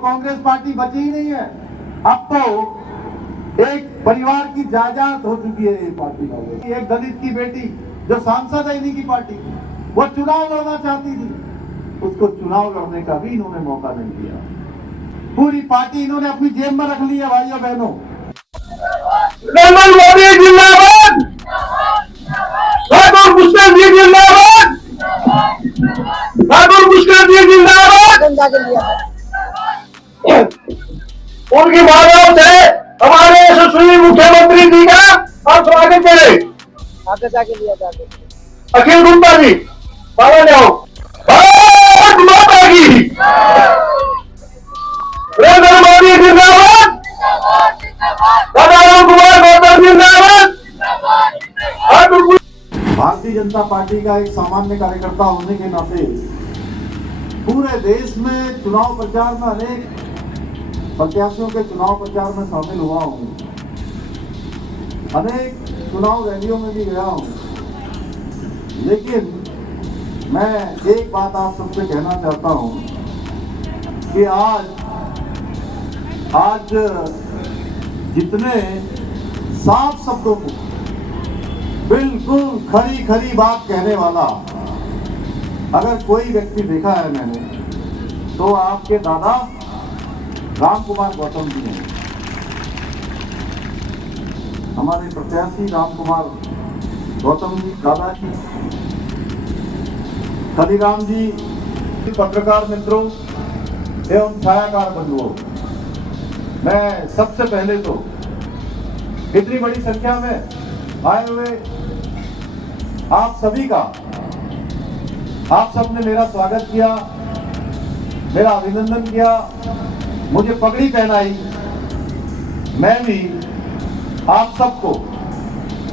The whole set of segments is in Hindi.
कांग्रेस पार्टी बची ही नहीं है। अब तो एक परिवार की जायदाद हो चुकी है ये पार्टी वाले। एक दलित की बेटी जो सांसद है इन्हीं की पार्टी, वो चुनाव लड़ना चाहती थी, उसको चुनाव लड़ने का भी इन्होंने मौका नहीं दिया। पूरी पार्टी इन्होंने अपनी जेब में रख ली है। भाइयों बहनों, नरेंद्र मोदी जिंदाबाद, राहुल पुष्कर जी जिंदाबाद, राहुल पुष्कर जी जिंदाबाद। उनकी बातों से हमारे यशस्वी मुख्यमंत्री जी का आप स्वागत करें। आगे जाके लिया जाके अखिल गुप्ता जी बाबा जाओ। भारत माता की, नरेंद्र मोदी जिंदाबाद, राम कुमार गौतम जिंदाबाद। भारतीय जनता पार्टी का एक सामान्य कार्यकर्ता होने के नाते पूरे देश में चुनाव प्रचार में अनेक प्रत्याशियों के चुनाव प्रचार में शामिल हुआ हूं, अनेक चुनाव रैलियों में भी गया हूं। लेकिन मैं एक बात आप सबसे कहना चाहता हूं कि आज जितने साफ शब्दों को बिल्कुल खरी खरी बात कहने वाला अगर कोई व्यक्ति देखा है मैंने, तो आपके दादा राम कुमार गौतम जी हैं। हमारे प्रत्याशी राम कुमार गौतम जी दादाजी, खलीराम जी, पत्रकार मित्रों एवं छायाकार बंधुओं, मैं सबसे पहले तो इतनी बड़ी संख्या में आए हुए आप सभी का, आप सबने मेरा स्वागत किया, मेरा अभिनंदन किया, मुझे पगड़ी पहनाई। मैं भी आप सबको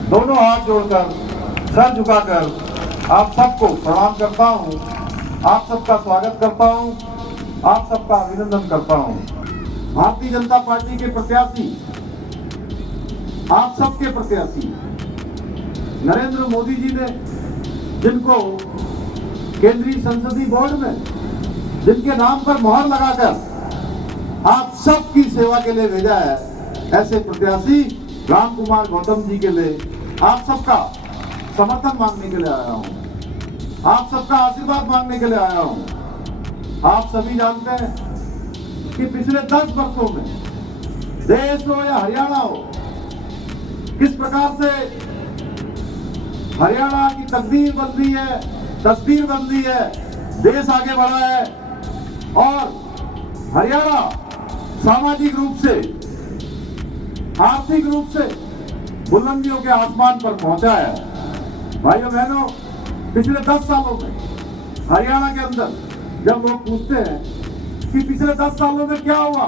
दोनों हाथ जोड़कर, सर झुकाकर आप सबको प्रणाम करता हूं, आप सबका स्वागत करता हूं, आप सबका अभिनंदन करता हूं। भारतीय जनता पार्टी के प्रत्याशी, आप सबके प्रत्याशी नरेंद्र मोदी जी ने जिनको केंद्रीय संसदीय बोर्ड में जिनके नाम पर मोहर लगाकर आप सबकी सेवा के लिए भेजा है, ऐसे प्रत्याशी राम कुमार गौतम जी के लिए आप सबका समर्थन मांगने के लिए आया हूं, आप सबका आशीर्वाद मांगने के लिए आया हूं। आप सभी जानते हैं कि पिछले 10 वर्षों में देश हो या हरियाणा हो, किस प्रकार से हरियाणा की तकदीर बदली है, तस्वीर बदली है, देश आगे बढ़ा है और हरियाणा सामाजिक रूप से, आर्थिक रूप से बुलंदियों के आसमान पर पहुंचा है। भाइयों बहनों, पिछले 10 सालों में हरियाणा के अंदर जब लोग पूछते हैं कि पिछले 10 सालों में क्या हुआ,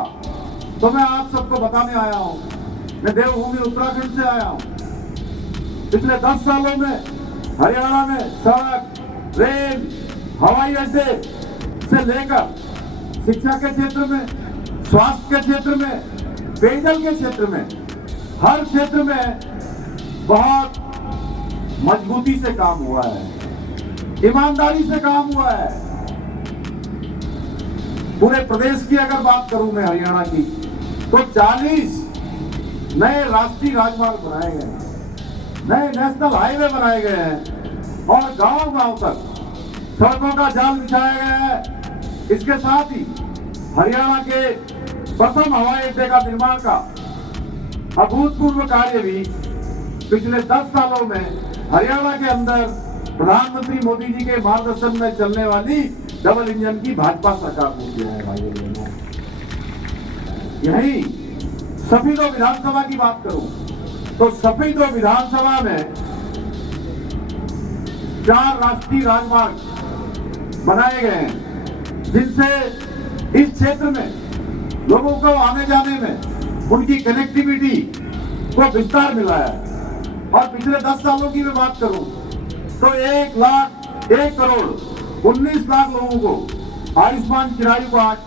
तो मैं आप सबको बताने आया हूं। मैं देवभूमि उत्तराखंड से आया हूं। पिछले 10 सालों में हरियाणा में सड़क, रेल, हवाई अड्डे से लेकर शिक्षा के क्षेत्र में, स्वास्थ्य के क्षेत्र में, पेयजल के क्षेत्र में, हर क्षेत्र में बहुत मजबूती से काम हुआ है, ईमानदारी से काम हुआ है। पूरे प्रदेश की अगर बात करूं मैं हरियाणा की, तो 40 नए राष्ट्रीय राजमार्ग बनाए गए हैं, नए नेशनल हाईवे बनाए गए हैं और गांव-गांव तक सड़कों का जाल बिछाया गया है। इसके साथ ही हरियाणा के प्रथम हवाई अड्डे का निर्माण का अभूतपूर्व कार्य भी पिछले 10 सालों में हरियाणा के अंदर प्रधानमंत्री मोदी जी के मार्गदर्शन में चलने वाली डबल इंजन की भाजपा सरकार ने किया है। भाइयों बहनों, यही सफीदो विधानसभा की बात करूं तो सफीदो विधानसभा में 4 राष्ट्रीय राजमार्ग बनाए गए हैं, जिनसे इस क्षेत्र में लोगों को आने जाने में उनकी कनेक्टिविटी को विस्तार मिला है। और पिछले 10 सालों की मैं बात करूं तो 1 करोड़ 19 लाख लोगों को आयुष्मान किरायु कार्ड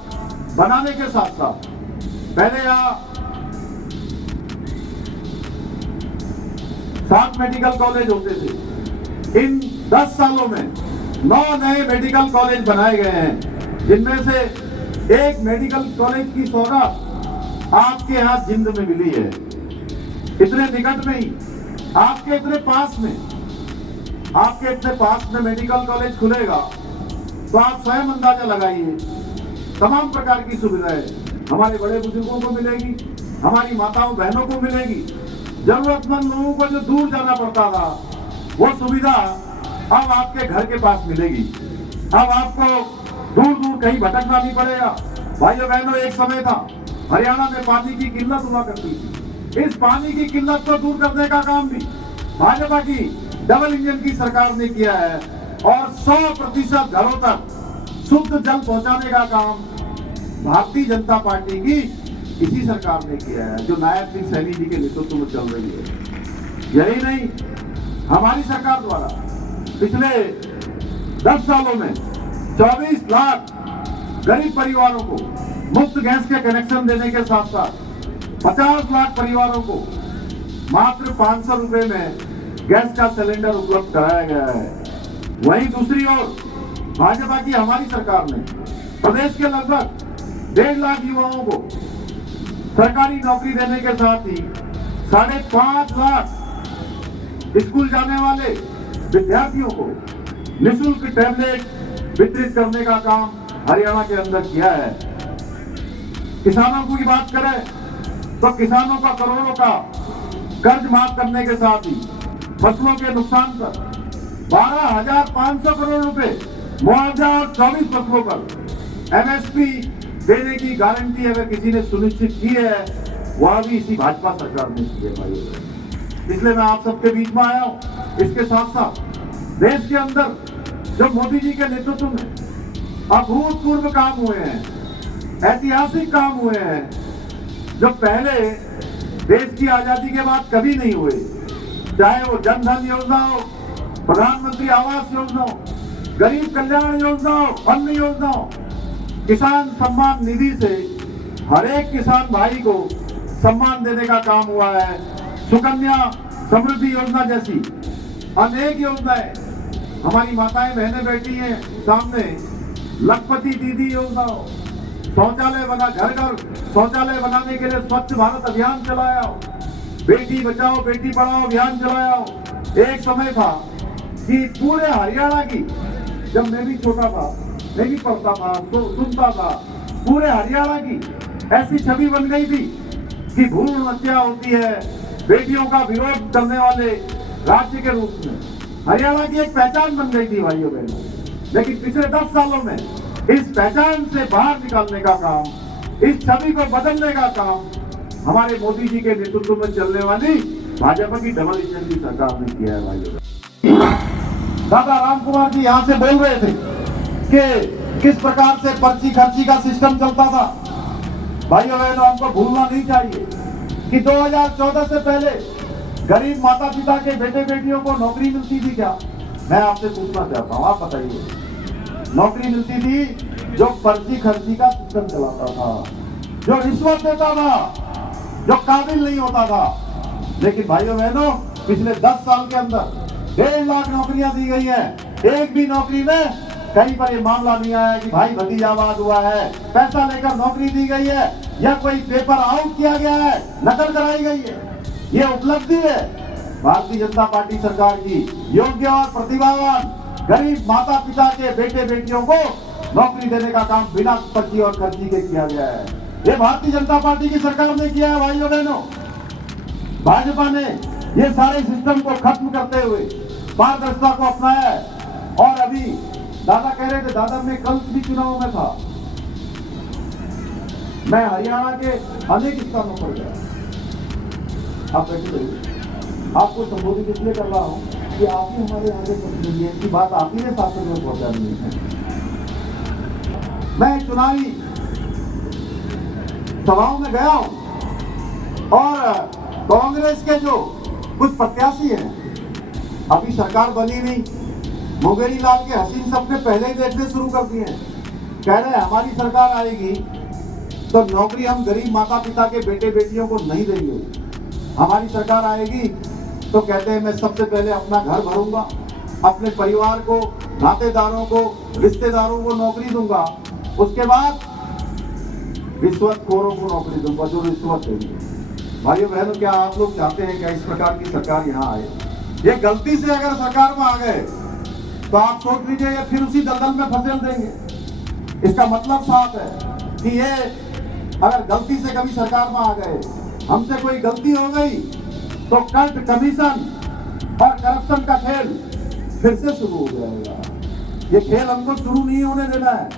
बनाने के साथ साथ पहले यहाँ 7 मेडिकल कॉलेज होते थे। इन 10 सालों में 9 नए मेडिकल कॉलेज बनाए गए हैं, जिनमें से एक मेडिकल कॉलेज की सौगात आपके यहाँ जिंद में मिली है, इतने निकट में ही, आपके इतने पास में, आपके इतने पास में मेडिकल कॉलेज खुलेगा तो आप स्वयं अंदाजा लगाइए, तमाम प्रकार की सुविधाएं हमारे बड़े बुजुर्गों को मिलेगी, हमारी माताओं बहनों को मिलेगी। जरूरतमंद लोगों को जो दूर जाना पड़ता था वो सुविधा अब आपके घर के पास मिलेगी। अब आपको दूर दूर कहीं भटकना नहीं पड़ेगा। भाइयों बहनों, एक समय था हरियाणा में पानी की किल्लत हुआ करती थी। इस पानी की किल्लत को दूर करने का काम भी भाजपा की डबल इंजन की सरकार ने किया है और 100% घरों तक शुद्ध जल पहुंचाने का काम भारतीय जनता पार्टी की इसी सरकार ने किया है, जो नायब सिंह सैनी जी के नेतृत्व में चल रही है। यही नहीं, हमारी सरकार द्वारा पिछले 10 सालों में 24 लाख गरीब परिवारों को मुफ्त गैस के कनेक्शन देने के साथ साथ 50 लाख परिवारों को मात्र 500 रुपए में गैस का सिलेंडर उपलब्ध कराया गया है। वहीं दूसरी ओर भाजपा की हमारी सरकार ने प्रदेश के लगभग 1.5 लाख युवाओं को सरकारी नौकरी देने के साथ ही 5.5 लाख स्कूल जाने वाले विद्यार्थियों को निःशुल्क टैबलेट वितरित करने का काम हरियाणा के अंदर किया है। किसानों की बात करें तो किसानों का करोड़ों का कर्ज माफ करने के साथ ही फसलों के नुकसान पर 12,500 करोड़ रुपए मुआवजा और 24 फसलों पर एमएसपी देने की गारंटी अगर किसी ने सुनिश्चित की है, वह भी इसी भाजपा सरकार ने की है भाई। इसलिए मैं आप सबके बीच में आया हूं। इसके साथ साथ देश के अंदर जो मोदी जी के नेतृत्व में अभूतपूर्व काम हुए हैं, ऐतिहासिक काम हुए हैं, जो पहले देश की आजादी के बाद कभी नहीं हुए, चाहे वो जन धन योजना हो, प्रधानमंत्री आवास योजना हो, गरीब कल्याण योजना हो, अन्न योजना हो, किसान सम्मान निधि से हर एक किसान भाई को सम्मान देने का काम हुआ है। सुकन्या समृद्धि योजना जैसी अनेक योजनाएं हमारी माताएं बहनें बैठी हैं सामने, लखपति दीदी योजना, शौचालय बना, घर घर शौचालय बनाने के लिए स्वच्छ भारत अभियान चलाया हो, बेटी बचाओ बेटी पढ़ाओ अभियान चलाया हो। एक समय था कि पूरे हरियाणा की, जब मैं भी छोटा था, मैं भी पढ़ता था तो सुनता था, पूरे हरियाणा की ऐसी छवि बन गई थी कि भ्रूण हत्या होती है, बेटियों का विरोध करने वाले राज्य के रूप में हरियाणा की एक पहचान बन गई थी भाइयों बहनों। लेकिन पिछले 10 सालों में इस पहचान से बाहर निकालने का काम, इस छवि को बदलने का काम हमारे मोदी जी के नेतृत्व में चलने वाली भाजपा की डबल इंजन की सरकार ने किया है भाइयों। दादा राम कुमार जी यहाँ से बोल रहे थे कि किस प्रकार से पर्ची खर्ची का सिस्टम चलता था। भाइयों बहनों, हमको भूलना नहीं चाहिए कि 2014 से पहले गरीब माता पिता के बेटे बेटियों को नौकरी मिलती थी क्या? मैं आपसे पूछना चाहता हूँ, आप बताइए। नौकरी मिलती थी जो पर्ची खर्ची का सिस्टम चलाता था, जो रिश्वत देता था, जो काबिल नहीं होता था। लेकिन भाइयों बहनों, पिछले 10 साल के अंदर 1.5 लाख नौकरियां दी गई हैं। एक भी नौकरी में कहीं पर ये मामला नहीं आया कि भाई भतीजावाद हुआ है, पैसा लेकर नौकरी दी गई है, या कोई पेपर आउट किया गया है, नकल कराई गई है। ये उपलब्धि है भारतीय जनता पार्टी सरकार की। योग्य और प्रतिभावान गरीब माता पिता के बेटे बेटियों को नौकरी देने का काम बिना पर्ची और खर्ची के किया गया है। ये भारतीय जनता पार्टी की सरकार ने किया है भाइयों बहनों। भाजपा ने ये सारे सिस्टम को खत्म करते हुए पारदर्शिता को अपनाया है। और अभी दादा कह रहे थे, दादा मैं कल भी चुनाव में था, मैं हरियाणा के अनेक स्थानों पर गया। आप बैठे रहिए, आपको संबोधित इसलिए कर रहा हूं कि आप ही हमारे आगे प्रतिनिधि हैं, की बात आप ही ने शासन में पहुंचानी है। मैं चुनावी सभाओं में गया हूं और कांग्रेस के जो कुछ प्रत्याशी हैं, अभी सरकार बनी नहीं, मुंगेरी लाल के हसीन सपने पहले ही देखने शुरू कर दिए हैं। कह रहे हैं हमारी सरकार आएगी तो नौकरी हम गरीब माता पिता के बेटे बेटियों को नहीं देंगे। हमारी सरकार आएगी तो कहते हैं मैं सबसे पहले अपना घर भरूंगा, अपने परिवार को, नातेदारों को, रिश्तेदारों को नौकरी दूंगा, उसके बाद रिश्वतखोरों को नौकरी दूंगा जो रिश्वत देंगे। भाइयों बहनों, क्या आप लोग चाहते हैं क्या इस प्रकार की सरकार यहाँ आए? ये गलती से अगर सरकार में आ गए तो आप सोच लीजिए ये फिर उसी दलदल में फंसेल देंगे। इसका मतलब साफ है कि ये अगर गलती से कभी सरकार में आ गए, हमसे कोई गलती हो गई तो कट कमीशन और करप्शन का खेल फिर से शुरू हो जाएगा। ये खेल हमको शुरू नहीं होने देना है।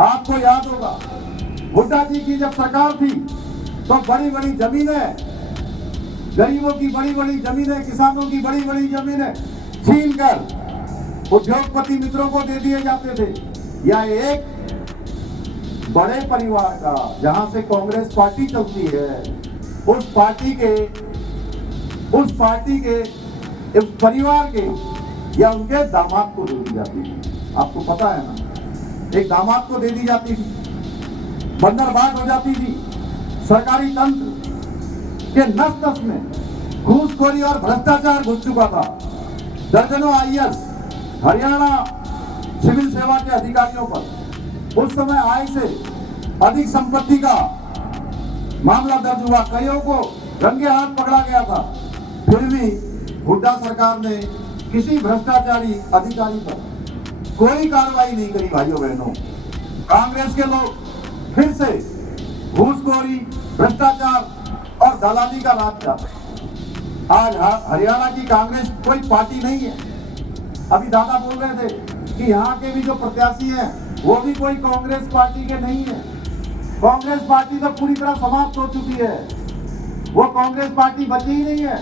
आपको याद होगा हुड्डा जी की जब सरकार थी तो बड़ी बड़ी जमीनें, गरीबों की बड़ी बड़ी जमीनें, किसानों की बड़ी बड़ी जमीनें छीन कर उद्योगपति मित्रों को दे दिए जाते थे। या एक बड़े परिवार का, जहां से कांग्रेस पार्टी चलती है, उस पार्टी के उस परिवार के या उनके दामाद को दे दी जाती थी। आपको पता है ना, एक दामाद को दे दी जाती थी, बंदरबांट हो जाती थी। सरकारी तंत्र के नस नस में घूसखोरी और भ्रष्टाचार घुस चुका था। दर्जनों आईएएस हरियाणा सिविल सेवा के अधिकारियों पर उस समय आय से अधिक संपत्ति का मामला दर्ज हुआ, कईयों को रंगे हाथ पकड़ा गया था। फिर भी हुड्डा सरकार ने किसी भ्रष्टाचारी अधिकारी पर कोई कार्रवाई नहीं करी। भाइयों बहनों, कांग्रेस के लोग फिर से घूसखोरी, भ्रष्टाचार और दलाली का राज चाहते हैं। आज हरियाणा की कांग्रेस कोई पार्टी नहीं है। अभी दादा बोल रहे थे कि यहाँ के भी जो प्रत्याशी हैं वो भी कोई कांग्रेस पार्टी के नहीं है। कांग्रेस पार्टी तो पूरी तरह समाप्त हो चुकी है, वो कांग्रेस पार्टी बची ही नहीं है।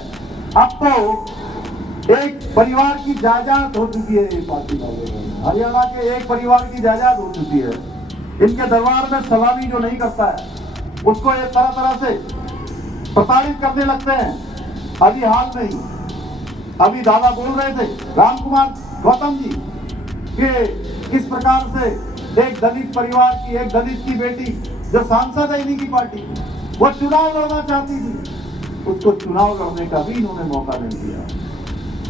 अब तो एक परिवार की जायदाद हो चुकी है ये पार्टी वाले। हरियाणा के एक परिवार की जायदाद हो चुकी है। इनके दरबार में सलामी जो नहीं करता है उसको ये तरह तरह से प्रताड़ित करने लगते हैं। अभी हाल में ही अभी दादा बोल रहे थे रामकुमार गौतम जी कि किस प्रकार से एक दलित परिवार की, एक दलित की बेटी जो सांसद है इन्हीं की पार्टी, वो चुनाव लड़ना चाहती थी, उसको चुनाव लड़ने का भी इन्होंने मौका नहीं दिया,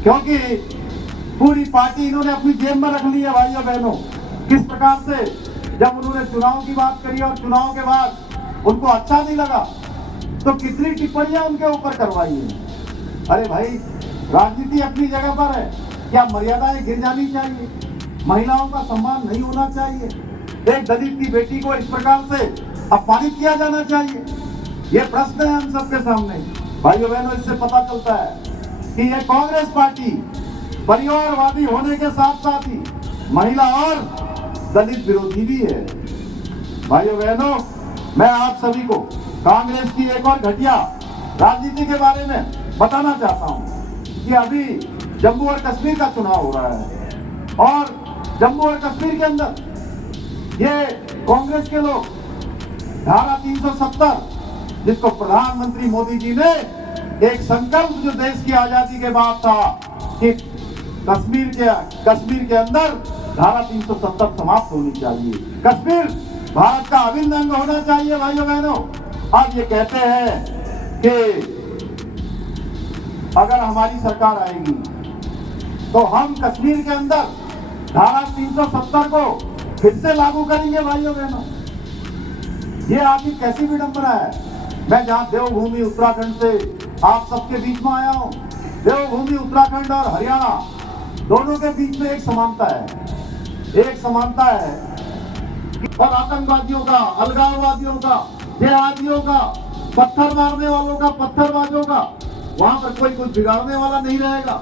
क्योंकि पूरी पार्टी इन्होंने अपनी जेब में रख ली है। भाइयों बहनों, किस प्रकार से जब उन्होंने चुनाव की बात करी और चुनाव के बाद उनको अच्छा नहीं लगा तो कितनी टिप्पणियां उनके ऊपर करवाई है। अरे भाई, राजनीति अपनी जगह पर है, क्या मर्यादाएं गिर जानी चाहिए? महिलाओं का सम्मान नहीं होना चाहिए? एक दलित की बेटी को इस प्रकार से अपमानित किया जाना चाहिए? ये प्रश्न है हम सबके सामने। भाइयों बहनों, इससे पता चलता है कि ये कांग्रेस पार्टी परिवारवादी होने के साथ साथ ही महिला और दलित विरोधी भी है। भाइयों बहनों, मैं आप सभी को कांग्रेस की एक और घटिया राजनीति के बारे में बताना चाहता हूं कि अभी जम्मू और कश्मीर का चुनाव हो रहा है और जम्मू और कश्मीर के अंदर ये कांग्रेस के लोग धारा 370, जिसको प्रधानमंत्री मोदी जी ने एक संकल्प जो देश की आजादी के बाद था कि कश्मीर के अंदर धारा 370 समाप्त होनी चाहिए, कश्मीर भारत का अभिन्न अंग होना चाहिए। भाइयों बहनों, अब ये कहते हैं कि अगर हमारी सरकार आएगी तो हम कश्मीर के अंदर धारा 370 को फिर से लागू करेंगे। भाइयों बहनों, ये आपकी कैसी विडंबना है। मैं जहां देवभूमि उत्तराखंड से आप सबके बीच में आया हूं, देवभूमि उत्तराखंड और हरियाणा दोनों के बीच में एक समानता है और आतंकवादियों का, अलगाववादियों का, जिहादियों का, पत्थर मारने वालों का, पत्थरबाजों का वहां पर कोई कुछ बिगाड़ने वाला नहीं रहेगा।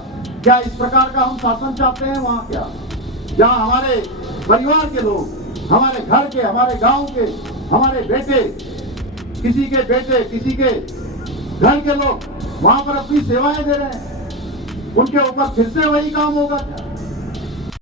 क्या इस प्रकार का हम शासन चाहते हैं वहां? क्या जहां हमारे परिवार के लोग, हमारे घर के, हमारे गांव के, हमारे बेटे, किसी के घर के लोग वहां पर अपनी सेवाएं दे रहे हैं, उनके ऊपर फिर से वही काम होगा क्या?